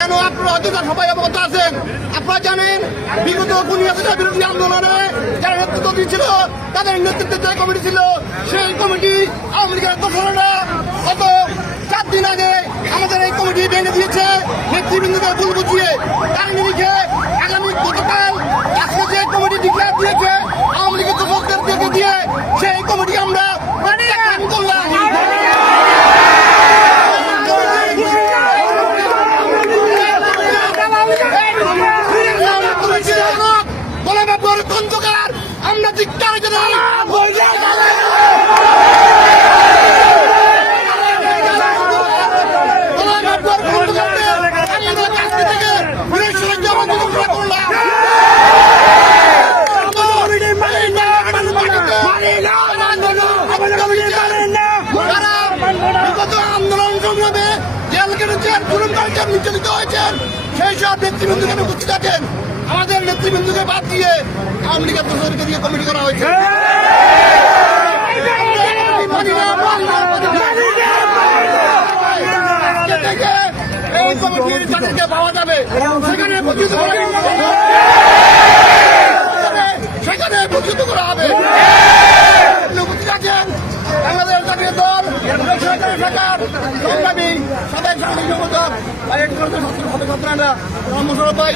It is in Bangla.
কেন আপনারা তা সবাই অবগত আছেন আপনারা জানেন, বিগত বিরোধী আন্দোলনে যারা নেতৃত্ব দিয়েছিল তাদের নেতৃত্বে যে কমিটি ছিল, সেই কমিটি আওয়ামী দোষরা গত চার দিন আগে আমাদের এই কমিটি ভেঙে দিয়েছে। নেতৃবৃন্দকে ভুল বুঝিয়ে তার নিরিখে আগামী গতকাল আজকে যে কমিটি ডিক্লেয়ার দিয়েছে আওয়ামী লীগের দোষকদের দেখে দিয়ে সেই কমিটি আমরা প্রত্যাখ্যান করলাম আমরা ধিক্কার আন্দোলন সংগ্রামে জেল কেটেছেন জুলুম করেছেন নির্যাতিত হয়েছেন সেই সব নেতৃবৃন্দকে উপস্থিত আছেন আমাদের নেতৃবৃন্দকে বাদ দিয়ে আওয়ামী লীগের প্রশাসনকে দিয়ে কমিটি করা হয়েছে। এই কমিটির পাওয়া যাবে। সেখানে করা হবে। সদস্য ভাই।